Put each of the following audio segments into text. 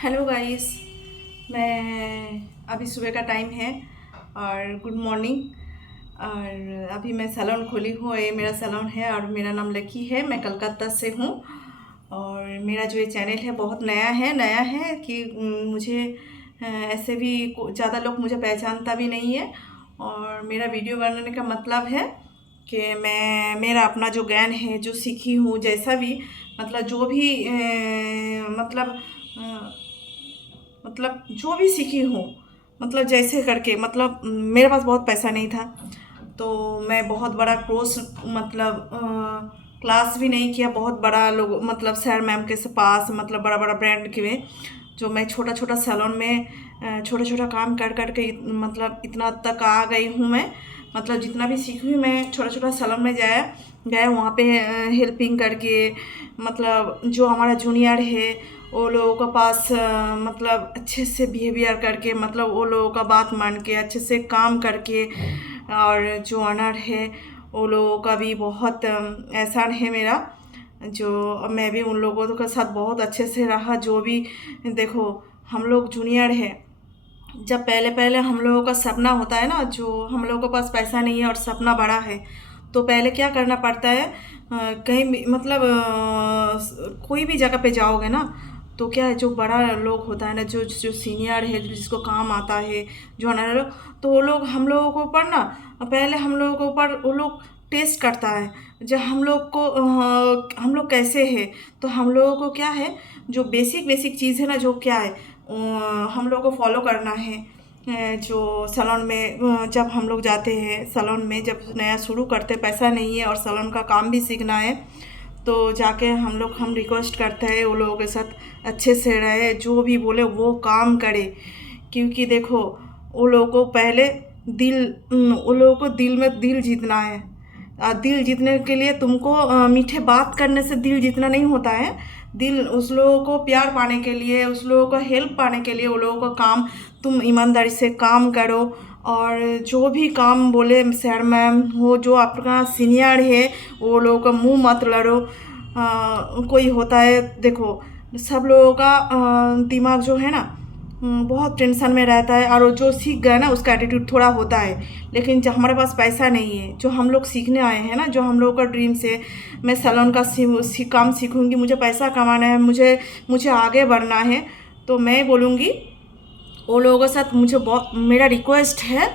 Hello guys. मैं अभी सुबह का टाइम है और गुड मॉर्निंग। और अभी मैं सैलून खोली हूँ, ये मेरा सैलून है और मेरा नाम लकी है। मैं कलकत्ता से हूँ और मेरा जो ये चैनल है बहुत नया है कि मुझे ऐसे भी ज़्यादा लोग मुझे पहचानता भी नहीं है। और मेरा वीडियो बनाने का मतलब है कि मैं मेरा अपना जो ज्ञान है, जो सीखी हूँ, जैसा भी मतलब जो भी अ, मतलब जो भी सीखी हूँ, मतलब जैसे करके मतलब मेरे पास बहुत पैसा नहीं था, तो मैं बहुत बड़ा कोर्स मतलब क्लास भी नहीं किया। बहुत बड़ा लोग मतलब सर मैम के से पास मतलब बड़ा बड़ा ब्रांड के में जो मैं छोटा छोटा सैलून में छोटा छोटा काम कर कर के मतलब इतना तक आ गई हूँ मैं। मतलब जितना भी सीखी हूँ मैं छोटा छोटा सैलून में गए वहाँ पे हेल्पिंग करके मतलब जो हमारा जूनियर है वो लोगों के पास मतलब अच्छे से बिहेवियर करके मतलब वो लोगों का बात मान के अच्छे से काम करके। और जो ऑनर है वो लोगों का भी बहुत एहसान है मेरा, जो मैं भी उन लोगों के साथ बहुत अच्छे से रहा। जो भी देखो, हम लोग जूनियर है, जब पहले पहले हम लोगों का सपना होता है ना, जो हम लोगों के पास पैसा नहीं है और सपना बड़ा है, तो पहले क्या करना पड़ता है कहीं भी मतलब कोई भी जगह पे जाओगे ना, तो क्या है जो बड़ा लोग होता है ना, जो जो सीनियर है, जो जिसको काम आता है, जो हमारे लोग, तो वो लोग हम लोगों के ऊपर ना पहले हम लोगों के ऊपर वो लोग टेस्ट करता है। जब हम लोग को हम लोग कैसे हैं, तो हम लोगों को क्या है जो बेसिक बेसिक चीज़ है ना, जो क्या है हम लोग को फॉलो करना है। जो सैलून में जब हम लोग जाते हैं, सैलून में जब नया शुरू करते, पैसा नहीं है और सैलून का काम भी सीखना है, तो जाके हम रिक्वेस्ट करते हैं वो लोगों के साथ अच्छे से रहे, जो भी बोले वो काम करे। क्योंकि देखो, वो लोगों को पहले वो लोगों को दिल में दिल जीतना है। दिल जीतने के लिए तुमको मीठे बात करने से दिल जीतना नहीं होता है। दिल उस लोगों को प्यार पाने के लिए, उस लोगों को हेल्प पाने के लिए, वो लोगों का काम तुम ईमानदारी से काम करो। और जो भी काम बोले सर मैम हो, जो आपका सीनियर है, वो लोगों का मुंह मत लड़ो। कोई होता है देखो, सब लोगों का दिमाग जो है ना बहुत टेंशन में रहता है, और वो जो सीख गया ना उसका एटीट्यूड थोड़ा होता है। लेकिन जब हमारे पास पैसा नहीं है, जो हम लोग सीखने आए हैं ना, जो हम लोगों का ड्रीम से मैं सैलून का काम सीखूंगी, मुझे पैसा कमाना है, मुझे मुझे आगे बढ़ना है, तो मैं बोलूँगी वो लोगों के साथ मुझे बहुत मेरा रिक्वेस्ट है,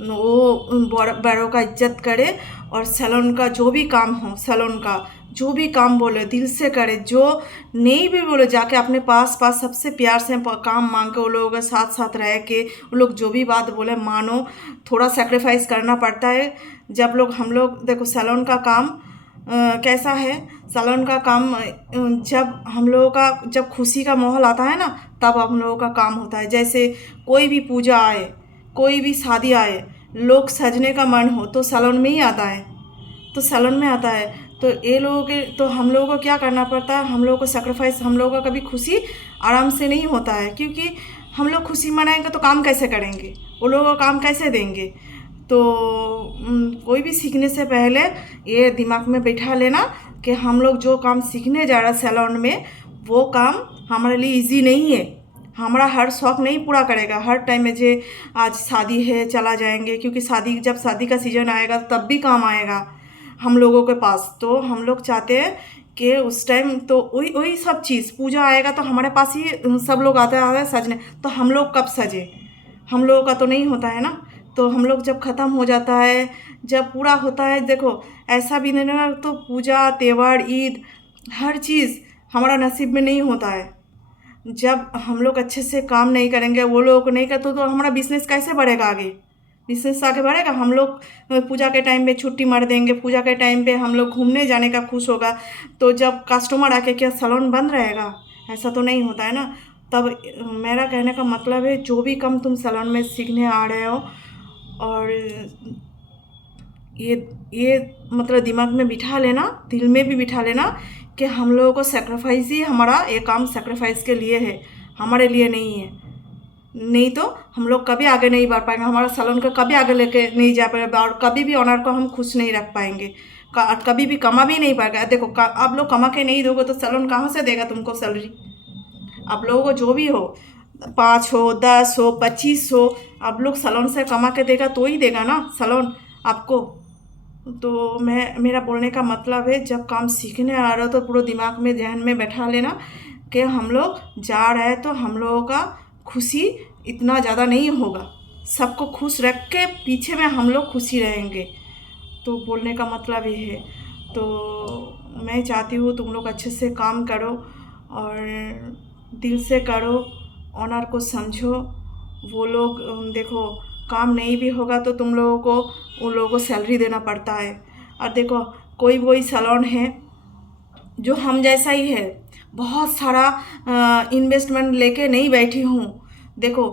वो बड़ों का इज्जत करे। और सैलून का जो भी काम हो, सैलून का जो भी काम बोले दिल से करे, जो नहीं भी बोले जाके अपने पास पास सबसे प्यार से काम मांग के वो लोगों के साथ साथ रह के वो लोग जो भी बात बोले मानो। थोड़ा सेक्रीफाइस करना पड़ता है। जब लोग हम लोग देखो सैलून का काम कैसा है, सैलून का काम जब हम लोगों का जब खुशी का माहौल आता है ना, तब हम लोगों का काम होता है। जैसे कोई भी पूजा आए, कोई भी शादी आए, लोग सजने का मन हो तो सैलून में ही आता है, तो सैलून में आता है। तो ये लोगों के तो हम लोगों को क्या करना पड़ता है, हम लोगों को सेक्रीफाइस, हम लोगों का कभी खुशी आराम से नहीं होता है, क्योंकि हम लोग खुशी मनाएंगे तो काम कैसे करेंगे, वो लोगों को काम कैसे देंगे। तो कोई भी सीखने से पहले ये दिमाग में बैठा लेना कि हम लोग जो काम सीखने जा रहे हैं सैलून में, वो काम हमारे लिए इजी नहीं है। हमारा हर शौक नहीं पूरा करेगा हर टाइम में। जे आज शादी है चला जाएंगे, क्योंकि जब शादी का सीजन आएगा तब भी काम आएगा हम लोगों के पास। तो हम लोग चाहते हैं कि उस टाइम तो वही वही सब चीज़, पूजा आएगा तो हमारे पास ही सब लोग आते हैं सजने, तो हम लोग कब सजे, हम लोगों का तो नहीं होता है ना। तो हम लोग जब ख़त्म हो जाता है, जब पूरा होता है, देखो ऐसा भी नहीं ना, तो पूजा त्यौहार ईद हर चीज़ हमारा नसीब में नहीं होता है। जब हम लोग अच्छे से काम नहीं करेंगे, वो लोग नहीं करते, तो हमारा बिजनेस कैसे बढ़ेगा आगे, बिजनेस आगे बढ़ेगा। हम लोग पूजा के टाइम पे छुट्टी मार देंगे, पूजा के टाइम पे हम लोग घूमने जाने का खुश होगा, तो जब कस्टमर आके क्या सैलून बंद रहेगा, ऐसा तो नहीं होता है ना। तब मेरा कहने का मतलब है, जो भी काम तुम सैलून में सीखने आ रहे हो, और ये ये मतलब दिमाग में बिठा लेना, दिल में भी बिठा लेना कि हम लोगों को सेक्रीफाइस ही, हमारा ये काम सेक्रीफाइस के लिए है, हमारे लिए नहीं है। नहीं तो हम लोग कभी आगे नहीं बढ़ पाएंगे, हमारा सैलून को कभी आगे लेके नहीं जा पाएंगे, और कभी भी ऑनर को हम खुश नहीं रख पाएंगे, कभी भी कमा भी नहीं पाएगा। देखो आप लोग कमा के नहीं दोगे तो सैलून कहाँ से देगा तुमको सैलरी। आप लोगों को जो भी हो, 5 हो, 10 हो, 25 हो, आप लोग सैलून से कमा के देगा तो ही देगा ना सैलून आपको। तो मेरा बोलने का मतलब है, जब काम सीखने आ रहे हो तो पूरा दिमाग में ध्यान में बैठा लेना कि हम लोग जा रहे हैं तो हम लोगों का खुशी इतना ज़्यादा नहीं होगा, सबको खुश रख के पीछे में हम लोग खुशी रहेंगे। तो बोलने का मतलब ये है। तो मैं चाहती हूँ तुम लोग अच्छे से काम करो और दिल से करो, ऑनर को समझो। वो लोग देखो, काम नहीं भी होगा तो तुम लोगों को उन लोगों को सैलरी देना पड़ता है। और देखो, कोई वही सैलून है जो हम जैसा ही है, बहुत सारा इन्वेस्टमेंट लेके नहीं बैठी हूँ। देखो,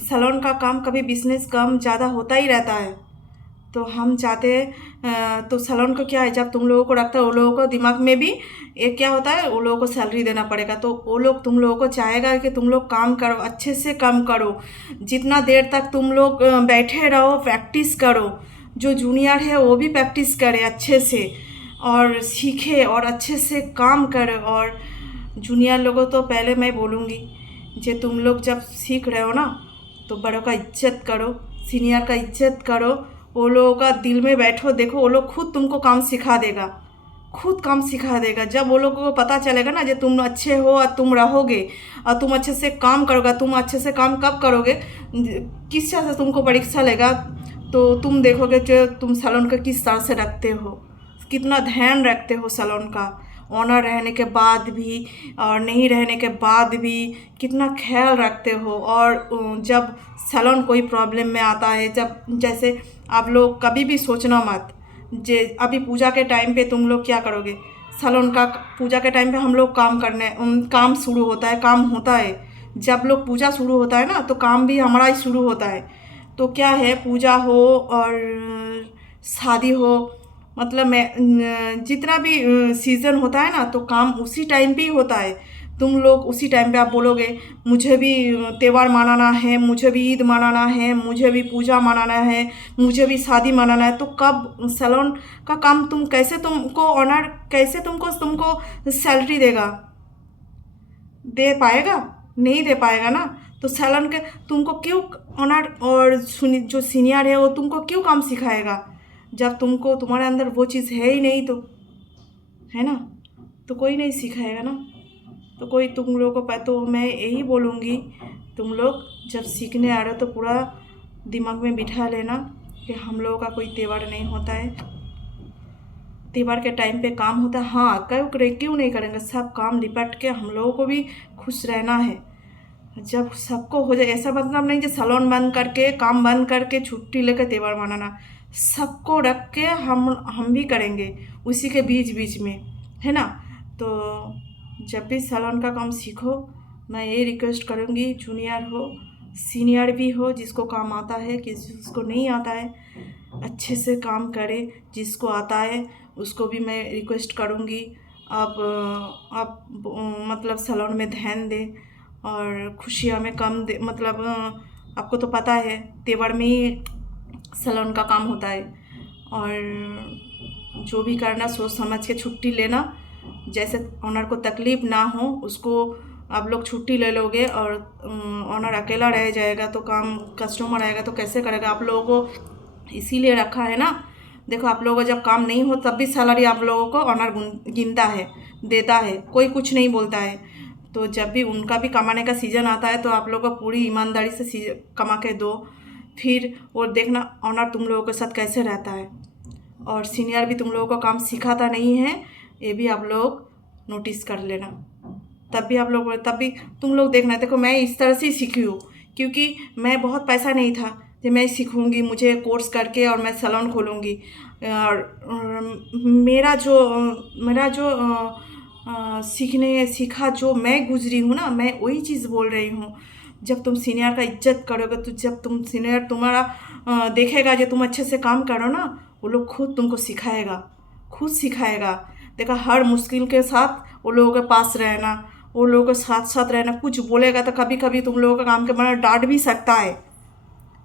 सैलून का काम कभी बिजनेस कम ज़्यादा होता ही रहता है। तो हम चाहते हैं, तो सैलून को क्या है, जब तुम लोगों को रखता है वो लोगों को दिमाग में भी एक क्या होता है, वो लोगों को सैलरी देना पड़ेगा। तो वो लोग तुम लोगों को चाहेगा कि तुम लोग काम करो, अच्छे से काम करो, जितना देर तक तुम लोग बैठे रहो, प्रैक्टिस करो। जो जूनियर है वो भी प्रैक्टिस करे अच्छे से और सीखे और अच्छे से काम करे। और जूनियर लोगों तो पहले मैं बोलूँगी, जे तुम लोग जब सीख रहे हो ना तो बड़ों का इज्जत करो, सीनियर का इज्जत करो, वो लोगों का दिल में बैठो। देखो, वो लोग खुद तुमको काम सिखा देगा, खुद काम सिखा देगा। जब वो लोगों को पता चलेगा ना, जो तुम अच्छे हो और तुम रहोगे और तुम अच्छे से काम करोगे। तुम अच्छे से काम कब करोगे, किस तरह से तुमको परीक्षा लेगा तो तुम देखोगे कि तुम सैलून का किस तरह से रखते हो, कितना ध्यान रखते हो सैलून का। ऑनर रहने के बाद भी और नहीं रहने के बाद भी कितना ख्याल रखते हो। और जब सैलून कोई प्रॉब्लम में आता है, जब जैसे आप लोग कभी भी सोचना मत, जे अभी पूजा के टाइम पे तुम लोग क्या करोगे, सैलून का पूजा के टाइम पे हम लोग काम करने काम शुरू होता है, काम होता है। जब लोग पूजा शुरू होता है ना तो काम भी हमारा ही शुरू होता है। तो क्या है, पूजा हो और शादी हो, मतलब मैं जितना भी सीज़न होता है ना तो काम उसी टाइम पे ही होता है। तुम लोग उसी टाइम पे आप बोलोगे मुझे भी त्यौहार मनाना है, मुझे भी ईद मनाना है, मुझे भी पूजा मनाना है, मुझे भी शादी मनाना है, तो कब सैलून का काम तुम कैसे, तुमको ऑनर कैसे तुमको तुमको सैलरी देगा, दे पाएगा? नहीं दे पाएगा ना। तो सैलून के तुमको क्यों ऑनर और जो सीनियर है वो तुमको क्यों काम सिखाएगा, जब तुमको तुम्हारे अंदर वो चीज़ है ही नहीं, तो है ना, तो कोई नहीं सिखाएगा ना। तो कोई तुम लोगों को तो मैं यही बोलूँगी, तुम लोग जब सीखने आ रहे हो तो पूरा दिमाग में बिठा लेना कि हम लोगों का कोई त्यौहार नहीं होता है, त्यौहार के टाइम पे काम होता है। हाँ, क्यों नहीं करेंगे, सब काम निपट के हम लोगों को भी खुश रहना है। जब सबको हो जाए, ऐसा मतलब नहीं कि सैलून बंद करके, काम बंद करके, छुट्टी लेकर त्यौहार मनाना। सबको रख के हम भी करेंगे उसी के बीच बीच में, है ना। तो जब भी सैलून का काम सीखो, मैं ये रिक्वेस्ट करूँगी, जूनियर हो सीनियर भी हो, जिसको काम आता है कि जिसको नहीं आता है अच्छे से काम करे, जिसको आता है उसको भी मैं रिक्वेस्ट करूँगी अब मतलब सैलून में ध्यान दे और खुशियाँ में कम दे। मतलब आपको तो पता है त्यौहार में ही सैलून का काम होता है। और जो भी करना सोच समझ के छुट्टी लेना, जैसे ऑनर को तकलीफ़ ना हो उसको आप लोग छुट्टी ले लोगे और ऑनर अकेला रह जाएगा तो काम, कस्टमर आएगा तो कैसे करेगा। आप लोगों को इसीलिए रखा है ना। देखो, आप लोगों को जब काम नहीं हो तब भी सैलरी आप लोगों को ऑनर गिनता है, देता है, कोई कुछ नहीं बोलता है। तो जब भी उनका भी कमाने का सीज़न आता है तो आप लोगों को पूरी ईमानदारी से कमा के दो। फिर और देखना ऑनर तुम लोगों के साथ कैसे रहता है। और सीनियर भी तुम लोगों को काम सिखाता नहीं है, ये भी आप लोग नोटिस कर लेना। तब भी तुम लोग देखना। देखो, मैं इस तरह से ही सीखी हूँ, क्योंकि मैं बहुत पैसा नहीं था कि मैं सीखूँगी, मुझे कोर्स करके और मैं सैलून खोलूँगी। और मेरा जो सीखा जो मैं गुजरी हूँ ना, मैं वही चीज़ बोल रही हूँ। जब तुम सीनियर का इज्जत करोगे, तो जब तुम सीनियर तुम्हारा देखेगा जो तुम अच्छे से काम करो ना, वो लोग खुद तुमको सिखाएगा, खुद सिखाएगा। देखा, हर मुश्किल के साथ वो लोगों के पास रहना, वो लोगों के साथ साथ रहना। कुछ बोलेगा तो कभी कभी तुम लोगों का काम के बना डांट भी सकता है,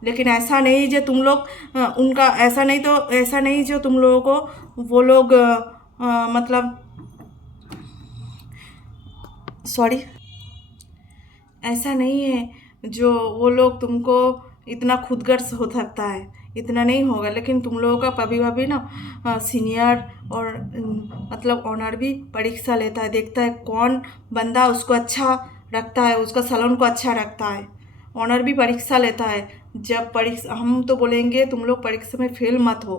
लेकिन ऐसा नहीं जो तुम लोग उनका ऐसा नहीं जो तुम लोगों को वो लोग मतलब सॉरी ऐसा नहीं है जो वो लोग तुमको इतना खुदगर्ज हो सकता है, इतना नहीं होगा। लेकिन तुम लोगों का कभी कभी ना सीनियर और मतलब ऑनर भी परीक्षा लेता है, देखता है कौन बंदा उसको अच्छा रखता है, उसका सैलून को अच्छा रखता है। ऑनर भी परीक्षा लेता है। जब परीक्षा, हम तो बोलेंगे तुम लोग परीक्षा में फेल मत हो,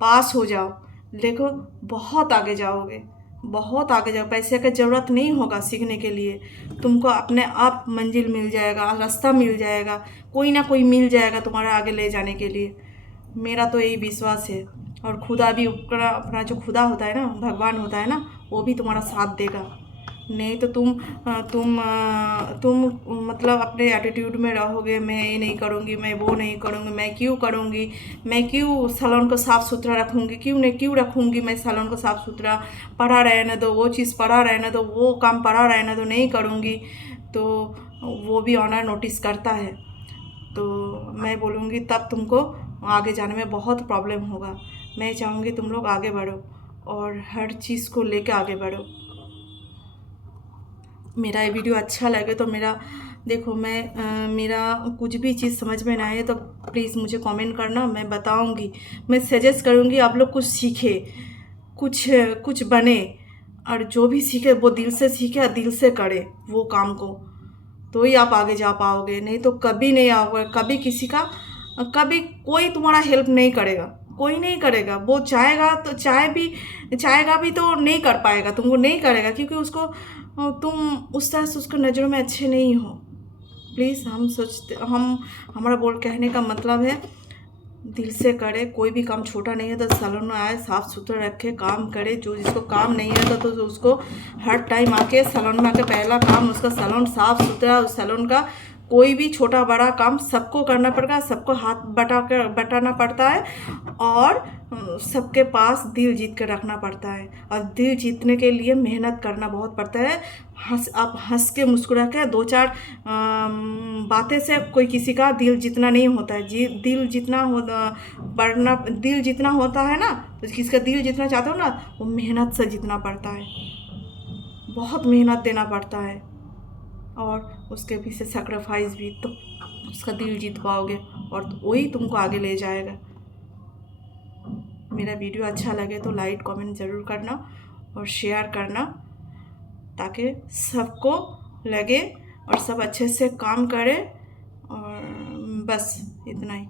पास हो जाओ। देखो बहुत आगे जाओगे, बहुत आगे जाओ। पैसे का ज़रूरत नहीं होगा सीखने के लिए, तुमको अपने आप मंजिल मिल जाएगा, रास्ता मिल जाएगा, कोई ना कोई मिल जाएगा तुम्हारा आगे ले जाने के लिए। मेरा तो यही विश्वास है। और खुदा भी अपना अपना जो खुदा होता है ना, भगवान होता है ना, वो भी तुम्हारा साथ देगा। नहीं तो तुम मतलब अपने एटीट्यूड में रहोगे, मैं ये नहीं करूँगी, मैं वो नहीं करूँगी, मैं क्यों करूँगी, मैं क्यों सैलून को साफ़ सुथरा रखूँगी, क्यों नहीं, क्यों रखूँगी मैं सैलून को साफ़ सुथरा, पड़ा रहने दो, वो चीज़ पड़ा रहने दो, वो काम पड़ा रहने दो, नहीं करूँगी। तो वो भी ऑनर नोटिस करता है। तो मैं बोलूँगी तब तुमको आगे जाने में बहुत प्रॉब्लम होगा। मैं चाहूँगी तुम लोग आगे बढ़ो और हर चीज़ को लेके आगे बढ़ो। मेरा ये वीडियो अच्छा लगे तो मेरा देखो, मेरा कुछ भी चीज़ समझ में ना आए तो प्लीज़ मुझे कमेंट करना, मैं बताऊंगी, मैं सजेस्ट करूंगी आप लोग कुछ सीखे, कुछ कुछ बने। और जो भी सीखे वो दिल से सीखे और दिल से करे वो काम को, तो ही आप आगे जा पाओगे। नहीं तो कभी नहीं आओगे, कभी किसी का, कभी कोई तुम्हारा हेल्प नहीं करेगा, कोई नहीं करेगा। वो चाहेगा तो चाहेगा भी तो नहीं कर पाएगा, तुमको नहीं करेगा, क्योंकि उसको तुम उस तरह से उसको नज़रों में अच्छे नहीं हो। प्लीज़ हम सोचते हम हमारा बोल कहने का मतलब है दिल से करे। कोई भी काम छोटा नहीं है तो सैलून में आए, साफ़ सुथरा रखे, काम करे। जो जिसको काम नहीं आता तो उसको हर टाइम आके सैलून में आके पहला काम उसका सैलून साफ़ सुथरा, उस सैलून का कोई भी छोटा बड़ा काम सबको करना पड़ेगा, सबको हाथ बटाना पड़ता है। और सबके पास दिल जीत कर रखना पड़ता है। और दिल जीतने के लिए मेहनत करना बहुत पड़ता है। आप हंस के मुस्कुरा के दो चार बातें से कोई किसी का दिल जीतना नहीं होता है। दिल जीतना हो बढ़ना, दिल जीतना होता है ना, तो किसका दिल जीतना चाहते हो ना, वो मेहनत से जीतना पड़ता है, बहुत मेहनत देना पड़ता है। और उसके पीछे सेक्रीफाइस भी, तो उसका दिल जीत पाओगे और वही तुमको आगे ले जाएगा। मेरा वीडियो अच्छा लगे तो लाइक कमेंट ज़रूर करना और शेयर करना, ताकि सबको लगे और सब अच्छे से काम करें। और बस इतना ही।